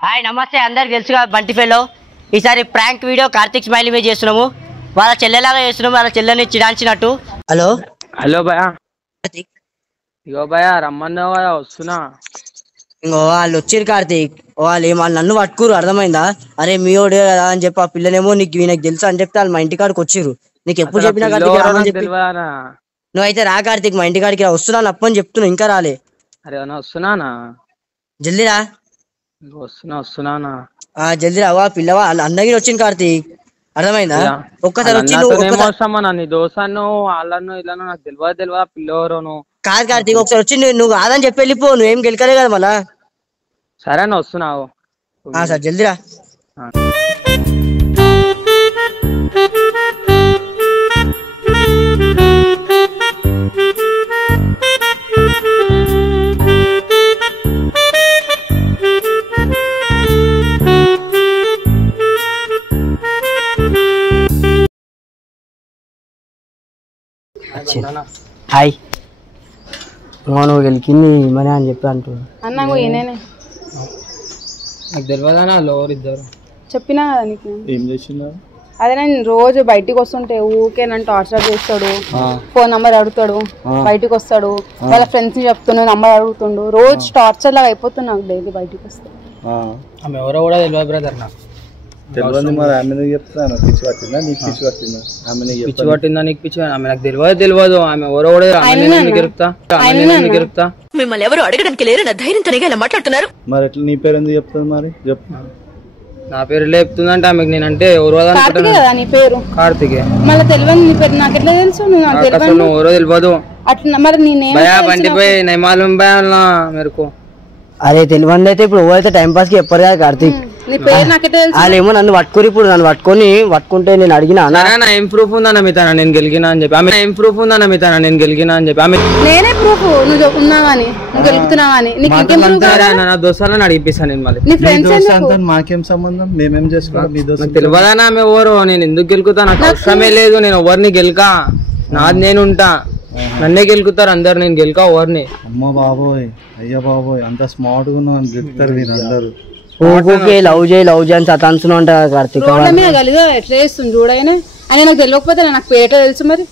Hi నమస్తే అందరికి తెలుసుగా బంటి ఫెలో ఈసారి ప్రాంక్ వీడియో కార్తిక్ స్మైలీ మీద చేస్తున్నాము వాళ్ళ చెల్లెలాగా చేస్తున్నాము వాళ్ళ చెల్లెని చిడాంచినట్టు హలో హలో భయ ఇగో భయ రమ్మన్నావు కదా వస్తున్నా ఇంకో వాళ్ళు వచ్చిరు కార్తీక్ వాళ్ళు నన్ను పట్టుకురు అర్థమైందా అరే మీోడే కదా అని చెప్పి ఆ పిల్లనేమో నీకు తెలుసు అని చెప్తే వాళ్ళు మా ఇంటికాడికి వచ్చిర్రు నీకు ఎప్పుడు చెప్పినా కార్తీక్ నువ్వైతే రా కార్తీక్ మా ఇంటికాడికి వస్తున్నాను అప్పని చెప్తున్నా ఇంకా రాలే అరే వస్తున్నానా జల్దీ రా వస్తున్నానా జల్దీ రావా పిల్లవా అందరికి వచ్చింది కార్తీక్ అర్థమైందా ఒక్కసారి వచ్చి నీ దోసాను వాళ్ళను ఇలా నాకు తెలియదు పిల్లవరు కాదు కార్తీక్ ఒకసారి వచ్చి నువ్వు కాదని చెప్పి వెళ్ళిపో నువ్వేం గెలకలే కదా మళ్ళా సరే అని వస్తున్నావు సార్ జల్దీ రా హాయ్ నువ్వు గెలికింది మనీ అని చెప్పి అంటున్నా నాకు తెలియదా లోవర్ ఇద్దరు చెప్పినా కదా నీకు ఏం చేసినా అదే నేను రోజు బయటికి వస్తుంటే ఊకే నన్ను టార్చర్ చేస్తాడు ఫోన్ నంబర్ అడుగుతాడు బయటికి వస్తాడు వాళ్ళ ఫ్రెండ్స్ ని చెప్తున్నాడు నంబర్ అడుగుతుండు రోజు టార్చర్ లాగా అయిపోతుంది నాకు డైలీ బయటికి వస్తే ఆమె ఎవరో కూడా తెలియదు బ్రదర్ నాకు తెలియదు మరి ఆమె చెప్తాను పిచ్చి పట్టిందా నీకు పిచ్చి పట్టిందా ఆమె పిచ్చి పట్టిందా నీకు పిచ్చి ఆమె నాకు తెలియదు ఆమె ఎవరో కూడా గెలుపుతా మిమ్మల్ని ఎవరు అడగడానికి లేరు నా ధైర్యంతోనే ఇలా మాట్లాడుతున్నారు మరి ఎట్లా నీ పేరు ఎందుకు చెప్తుంది మరి చెప్పు నా పేరు చెప్తుందంటే ఆమెకు నేనంటే ఎవరో కదా నీ పేరు కార్తికే మళ్ళీ తెలియదు నీ పేరు నాకు ఎట్లా తెలుసు నువ్వు ఎవరో తెలియదు అట్లా మరి నేనే బండిపై నైమాలం మేరకు అదే తెలియదు అయితే ఇప్పుడు ఎవరైతే టైం పాస్ కి చెప్పరు కదా కార్తీక్ వాళ్ళేమో నన్ను పట్టుకుని ఇప్పుడు నన్ను పట్టుకుంటే నేను అడిగినా ఏం ప్రూఫ్ ఉందన్న మితానా నేను గెలిగినా అని చెప్పి ఆమె ఏం ప్రూఫ్ ఉందన్న మితానా నేను గెలిగినా అని చెప్పి ఆమె నేనే ప్రూఫ్ నువ్వు ఉన్నావని నువ్వు గెలుగుతున్నావని నా దోస్తాలను అడిగిపిస్తాను నేను మళ్ళీ నీ ఫ్రెండ్స్ మాకేం సంబంధం మేమేం చేసుకోవాలి తెలియదా ఆమె ఎవరు నేను ఎందుకు గెలుకుతా నాకు అవసరమే లేదు నేను ఎవరిని గెలుకా నాది నేను ఉంటా నన్నే గెలుకుతారు అందరు నేను గెలుకా ఎవరిని అమ్మ బాబోయ్ అయ్యా బాబోయ్ అంత స్మార్ట్ గా ఉన్నావు గెలుపుతారు మీరు అందరు లవ్ చేయి అని సతాంచున్నావు అంట కార్తీక్ ఎట్లా చేస్తుంది చూడగానే ఆయన నాకు తెలియకపోతే నాకు పేట తెలుసు మరి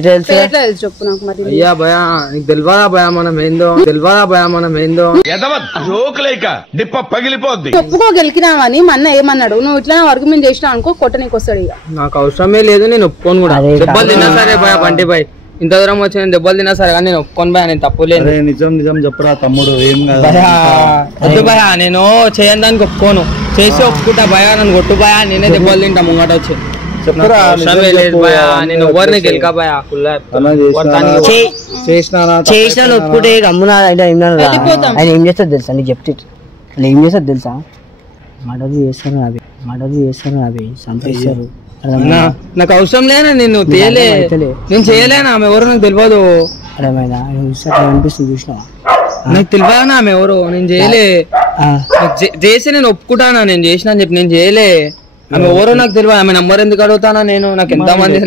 తెలుసు చెప్పు నాకు మరి అయ్యా భయ నీకు తెలియదా భయ మనం ఏందో చెప్పుకో గెలికినావని మన ఏమన్నాడు నువ్వు ఇట్లా వరకు మేము చేసినావు అనుకో కొట్ట నీకు వస్తాడు ఇక నాకు అవసరమే లేదు నేను ఒప్పుకోను కూడా దెబ్బలు తిన్నా సరే భయ బంటి బాయ్ ఇంత దూరం వచ్చి నేను దెబ్బలు తిన్నా సరే కానీ నేను ఒప్పుకోను భయ నేను తప్పు లేదు నిజం చెప్పరా తమ్ముడు ఏం వద్దు భయ నేను చేయని దానికి ఒప్పుకోను చేసి ఒప్పుకుంటా భయ నన్ను కొట్టు భయ నేనే దెబ్బలు తింటా ముంగట వచ్చి నేను ఎవరిని గెలికా భయ చేసిన ఒప్పుకుంటే ఆయన ఏం చేస్తారు తెలుసా నీకు చెప్తే అలా ఏం చేస్తారు తెలుసా మర్డర్ చేస్తారు అవి చంపేస్తారు నాకు అవసరం లేనా నేను చేయలేనా ఆమె ఎవరు నాకు తెలియదు అనిపిస్తుంది చూసినా నాకు తెలియదా ఆమె ఎవరు నేను చేయలే చేసి నేను ఒప్పుకుంటానా నేను చేసిన అని చెప్పి నేను చేయలే ఆమె ఎవరో నాకు తెలియదు ఆమె నంబర్ ఎందుకు అడుగుతానా నేను నాకు ఎంత మంది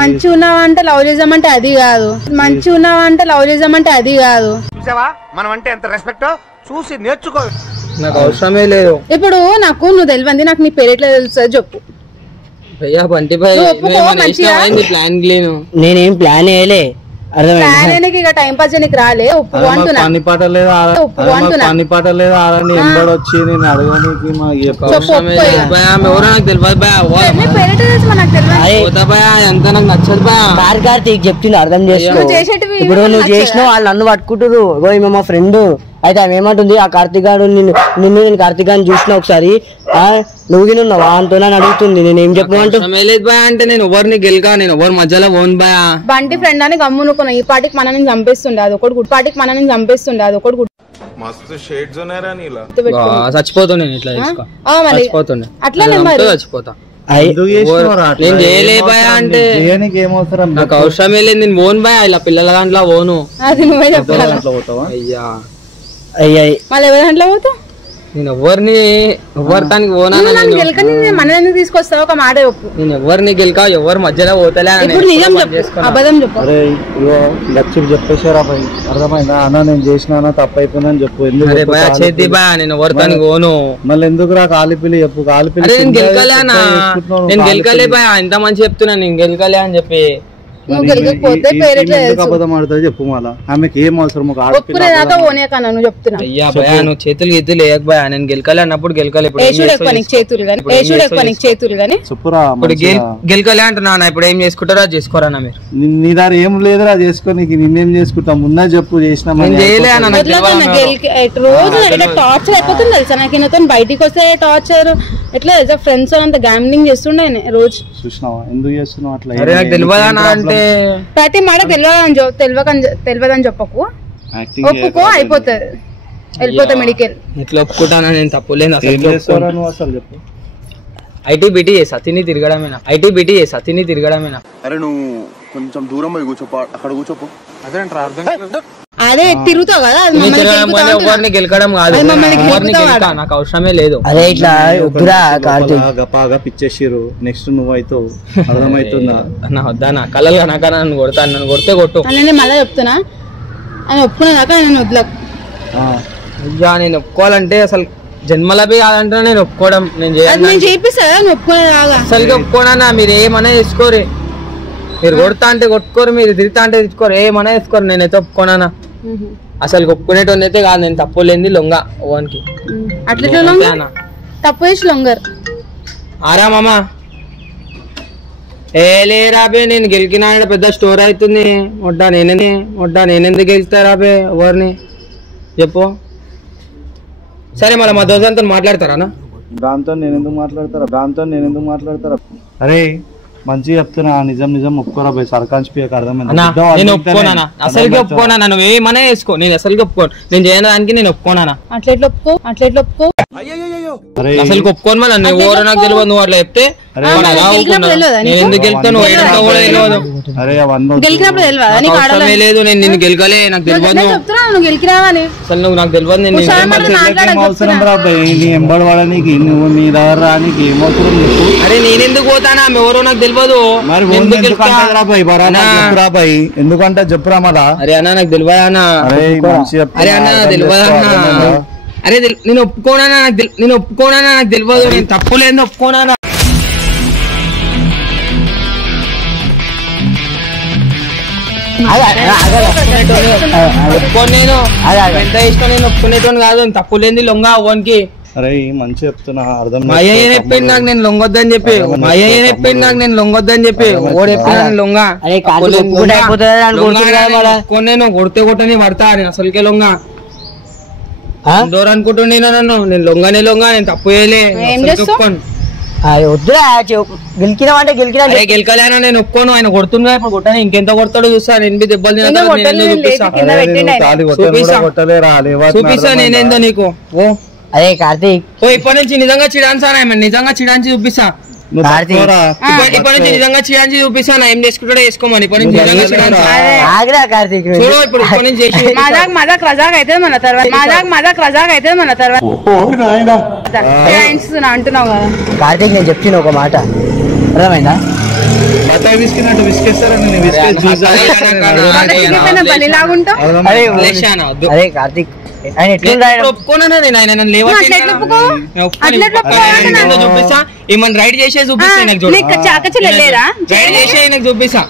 మంచి ఉన్నావంటే లవ్ చేద్దామంటే అది కాదు మనం అంటే ఎంత రెస్పెక్ట్ చూసి నేర్చుకో నాకు అవసరమే లేదు ఇప్పుడు నాకు నువ్వు తెలియంది నాకు నీ పేరు ఎట్లా తెలుసు చెప్పు భయ్యా బంటి ప్లాన్ లేను నేనేం ప్లాన్ వేయలే టైం పాస్ చేయడానికి రాలే పని పాట లేదు వచ్చి నేను అడగడానికి ఎవరో నాకు తెలియదు భయ ఎంత నాకు నచ్చదు భయ కార్తీక్ చెప్తుంది అర్థం చేసుకో ఇప్పుడు నువ్వు చేసినావు వాళ్ళు నన్ను పట్టుకుంటారు మా ఫ్రెండ్ అయితే ఆమె ఏమంటుంది ఆ కార్తీక్ గారు నేను కార్తీక్ గారిని చూసిన ఒకసారి నువ్వు తిన్నావా అంటూ నన్ను అడుగుతుంది నేను ఏం చెప్పినా అంటే నేను ఎవరిని గెలికా నేను ఎవరి మధ్యలో ఓన్ భయ బంటి ఫ్రెండ్ అని గమ్మునుకున్నా ఈ పాటికి మనని చంపేస్తుండే అది ఒకటి మస్తు షేడ్స్ ఉన్నారా నీలా చచ్చిపోతుండే ఇట్లా చచ్చిపోతుండే చచ్చిపోతా నేను చేయలే భయ అంటే నాకు అవసరమే లేదు నేను ఓన్ భయ ఇలా పిల్లల దాంట్లో ఓను అది నువ్వే చెప్పాలి అయ్యా మళ్ళీ ఎవరి దాంట్లో పోతావు నేను ఎవరితానికి పోనా గెలకని మన తీసుకొస్తావు ఒక మాట చెప్పు. నేను ఎవరిని గెలక ఎవరు మధ్యలో పోతలే నిజం చెప్పు, అబద్ధం చెప్పు. అరే ఇగో లక్ష్యం చెప్పేశారా భయ్, అర్థమైందా? అన్న నేను చేసినా తప్పైపోయిందని చెప్పు. ఎందుకు చేతి బా నేను ఎవరితానికి పోను. మళ్ళీ ఎందుకు రా కాలిపిల్లి చెప్పు. కాలిపిల్లి నేను గెలకలేనా, నేను గెలకలే బా, ఎంత మంచి చెప్తున్నా నేను గెలకలే అని చెప్పి. నువ్వు గెలకపోతే అబద్ధం ఆడుతుంది చెప్పు. మళ్ళా ఆమెకి ఏం అవసరం ఒప్పుకునేదాకా ఓనేకన్నా నువ్వు చెప్తున్నా. అయ్యా భయ నువ్వు చేతులు గీతులు లేక భయ, నేను గెలకలే అన్నప్పుడు గెలకలే. ఇప్పుడు చేతులు గానీ చెప్పురా. ఇప్పుడు గెలకలే అంటున్నా, ఇప్పుడు ఏం చేసుకుంటారో అది చేసుకోరా మీరు. నీ దారి ఏం లేదురా చేసుకో, నీకు నిన్నేం చేసుకుంటాం ముందే చెప్పు. చేసినా రోజు టార్చర్ అయిపోతుంది తెలుసా నాకు. ఈయనతో బయటికి వస్తే టార్చర్, ఎట్లా తెలుసా ఫ్రెండ్స్ అంతా గ్యామ్లింగ్ చేస్తుండే రోజు. చూసినావా ఎందుకు చేస్తున్నావు అట్లా? తెలియదా అంటే ప్రతి మాట తెలియదని చెప్పకు, ఒప్పుకో అయిపోతుంది, వెళ్ళిపోతా మెడికల్. ఇట్లా ఒప్పుకుంటానా నేను? తప్పులేదు అసలు చెప్పు. ఐటీ బీటీ చేసా తిని తిరగడమేనా? ఐటీ బీటీ చేసా తిని తిరగడమేనా? అరే నువ్వు కొంచెం దూరం పోయి కూర్చోపో, అక్కడ కూర్చోపో. అదే తిరుగుతావు కదా, ఎవరిని గెలకడం కాదు, ఎవరిని గెలక నాకు అవసరమే లేదు. అదే ఇట్లా గపాగా పిచ్చేసిరు. నెక్స్ట్ నువ్వు అవుతావు, అర్థమవుతుందా? నా వద్దానా కలలు కనుక నన్ను కొడతాను, నన్ను కొడితే కొట్టు. నేను మళ్ళీ చెప్తున్నా, ఆయన ఒప్పుకునేదాకా నేను వదలకు. అయ్యా నేను ఒప్పుకోవాలంటే అసలు జన్మలభి కాదంటే నేను ఒప్పుకోవడం నేను చేపిస్తా. ఒప్పుకునేదాకా అసలుగా ఒప్పుకోనా? మీరు ఏమన్నా వేసుకోరు, మీరు కొడతా అంటే కొట్టుకోరు, మీరు తిరుగుతా అంటే తెచ్చుకోరు, ఏమన్నా వేసుకోరు. నేనైతే ఒప్పుకోనా? అసలు ఒప్పుకునేటోని అయితే కాదు, నేను తప్పు లేని లొంగ ఓన్కి. అట్లా తప్పు చేసి లొంగర్ ఆరా మామా ఏ లేరాబే, నేను గెలికినా పెద్ద స్టోర్ అవుతుంది. నేనెందుకు గెలుస్తారాబే ఎవరిని చెప్పు. సరే మళ్ళీ మా దోజంతో మాట్లాడతారా? దాంతో నేను ఎందుకు మాట్లాడతారా? అరే మంచిగా చెప్తున్నా, నిజం ఒప్పుకోరా పోయి సర్కాన్స్ పియకు. అర్థమైంది? నేను ఒప్పుకోనా? అసలుగా ఒప్పుకోనా? నువ్వు ఏమన్నా వేసుకో, నేను అసలుగా ఒప్పుకోను. నేను చేయడానికి నేను ఒప్పుకోనా? అట్లా ఒప్పుకో. అసలు ఒప్పుకోను. మళ్ళీ నువ్వు ఎవరో నాకు తెలియదు, నువ్వు అట్లా చెప్తే నేను ఎందుకు గెలుతాను? అవసరమే లేదు, నేను నిన్ను గెలకలే, నాకు తెలియదు. అసలు నువ్వు నాకు తెలియదు, నేను అవసరం రా ఎంబడి వాడడానికి, నువ్వు నీ దగ్గర రానికి ఏమవసరం? అరే నేనెందుకు పోతానా? ఎవరో నాకు తెలియదు. మరి ఎందుకంటే చెప్పురా మళ్ళా. అరే అన్న నాకు తెలియదా అన్న? అరే అన్న తెలియదా అన్న? అరే నేను ఒప్పుకోనా? నాకు తెలియదు, నేను తప్పు లేదు ఒప్పుకోనా? ఒప్పుకోను నేను, ఎంత ఇష్టం నేను ఒప్పుకునేటోని కాదు, తప్పు లేని లొంగ అవ్వనికి. అరే మంచి చెప్తున్నా, అర్థం. మా అయ్య చెప్పింది నాకు నేను లొంగొద్దని చెప్పి, ఓడు ఎప్పుడు లొంగ నేను కొడితే కొట్టని పడతా అసలుకే లొంగ డోర్ అనుకుంటుండే నన్ను. నేను లొంగనే నేను తప్పు చేయలే, వద్దురా గెలికినా అంటే గెలకలేనా? నేను ఒప్పుకోను. ఆయన కొడుతున్నా ఇప్పుడు కొట్టాను, ఇంకెంత కొడతాడు చూస్తా. 8 దెబ్బలు చూపిస్తా నేనేందో నీకు. అరే కార్తీక్ ఇప్పటి నుంచి నిజంగా చిడాంచి చూపిస్తా. ఇప్పటి నుంచి నిజంగా చిడాంచి చూపిస్తాను, ఏం చేసుకుంటాడో వేసుకోమని. ఇప్పటి నుంచి మజాక్ రజాక్ అయితే మన తర్వాత అంటున్నావు కదా కార్తీక్. నేను చెప్తున్నా ఒక మాట, అర్థమైందా? అరే కార్తీక్ ఆయన చూపిస్తా, ఏమన్నా రైడ్ చేసే చూపిస్తా, చూపిస్తా.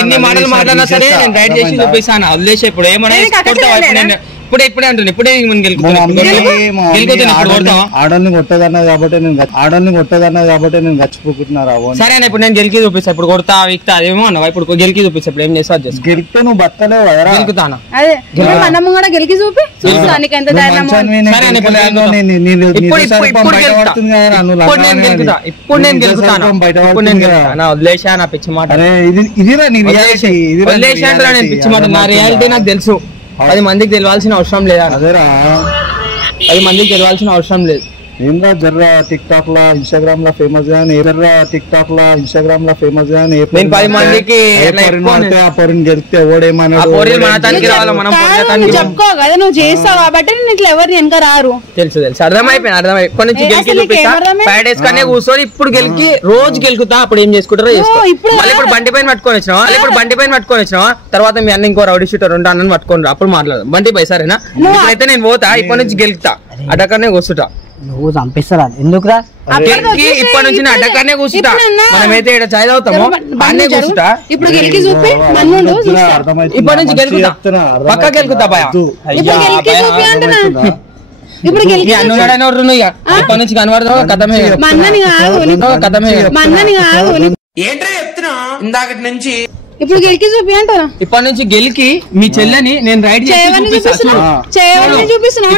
ఎన్ని మాటలు మాట్లాడినా సరే నేను రైడ్ చేసి చూపిస్తాను. వదిలేసే ఇప్పుడు ఏమన్నా ఇప్పుడే అంటున్నా, ఇప్పుడే ఆడల్ని కొట్టదన్నా కాబట్టి నేను గచ్చిపోతున్నారా? సరే ఇప్పుడు నేను గెలికి చూపిస్తా, ఇప్పుడు కొడతా విక్తా అదేమో అన్నావా? ఇప్పుడు గెలికి చూపిస్తా, ఇప్పుడు ఏం చేస్తా? గెలిస్తే నువ్వు బతలేవు కదా, గెలుకుతానా? గెలికి చూపి వదిలేసా నా పిచ్చి మాట, పిచ్చి మాట. నా రియాలిటీ నాకు తెలుసు, 10 మందికి తెలియాల్సిన అవసరం లేదా? 10 మందికి తెలియాల్సిన అవసరం లేదు. ఏందా జర్రా టిక్ టాక్ లా ఇన్స్టాగ్రామ్ లా ఫేమస్ గా జర్రా టిక్ టాక్ లా ఇన్స్టాగ్రామ్ లా ఫేమస్ గా నేను 10 మందికి ఆ పొరిని గెలిస్తే ఓడేమన్నాడు చెప్పుకో కదా నువ్వు చేస్తావు కాబట్టి నేను ఇట్లా ఎవరిని వెనక రారు. తెలుసు అర్థమైపోయింది. ఇప్పటి నుంచి గెలికి చూపిస్తా 5 days కనే కూర్చొని ఇప్పుడు గెలికి రోజు గెలుకుతా. అప్పుడు ఏం చేసుకుంటారో ఇప్పుడు బండి పైన పట్టుకొని వచ్చినావా తర్వాత మీ అన్న ఇంకో రౌడీ షూటర్ 2 అన్నని పట్టుకొని అప్పుడు మాట్లాడదాం బండి పై సరేనా. ఇప్పుడైతే నేను పోతా ఇప్పటి నుంచి గెలుకుతా అడ్డకనే కూర్చుంటా. నువ్వు చంపిస్తారా ఎందుకురా? ఇప్పటి నుంచి అడ్డకనే కూర్చుంటా. మనమైతే ఇక్కడ చాయ్ తాగుతాము అన్నే కూర్చుంటా. ఇప్పుడు గెలికి చూపి మన్నుండు ఇప్పటి నుంచి గెలుకుతా పక్క గెలుకుతా భయ. ఇప్పుడు గెలికి ఇప్పటి నుంచి కనబడతావు కథమే ఏంటో చెప్తున్నా ఇందాకటి నుంచి. ఇప్పుడు గెలికి చూపి అంటారా? ఇప్పటి నుంచి గెలికి మీ చెల్లెని నేను రైడ్ చూపిస్తున్నా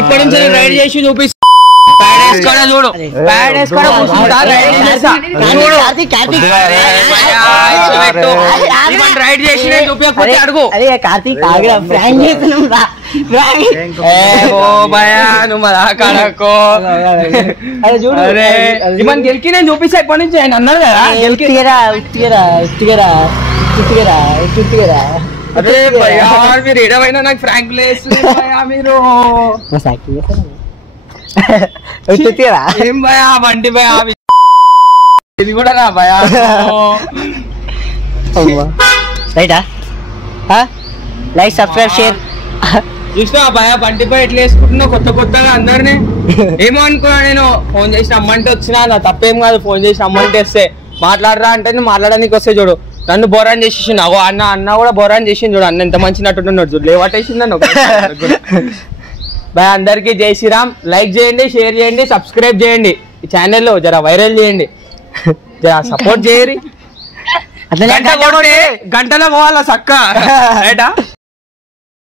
ఇప్పటి నుంచి రైడ్ చేసి చూపిస్తా. చూడు రైడ్ చేసి చూపించకపోతే అడుగు. కార్తీక్ ఇవన్నీ గెలికి నేను చూపిస్తా ఇప్పటి నుంచి ఆయన అన్నారు కదా. అదే మీరు ఏడవైనా నాకు ఫ్రాంక్ మీరు ఏం భయా బండి భయా ఇది కూడా నా భయా రైటా లైక్ సబ్స్క్రైబ్ షేర్. చూసినా భయ బండిపై ఎట్లా వేసుకుంటున్నావు కొత్తగా అందరినీ. ఏమో అనుకున్నా నేను ఫోన్ చేసి అమ్మంటే వచ్చినా నా తప్పేం కాదు. ఫోన్ చేసి అమ్మంటే వస్తే మాట్లాడరా అంటే నువ్వు మాట్లాడడానికి వస్తే చూడు నన్ను బోరాన్ చేసేసిండు. అగో అన్న కూడా బోరాన్ చేసిండు చూడు. అన్న ఎంత మంచి నట్టున్నాడు చూడు లేవటేసిందని. భయ అందరికి జై శ్రీరామ్. లైక్ చేయండి, షేర్ చేయండి, సబ్స్క్రైబ్ చేయండి. ఈ ఛానల్లో జర వైరల్ చేయండి, జర సపోర్ట్ చేయరి. గంటలో పోవాలా చక్క రైటా.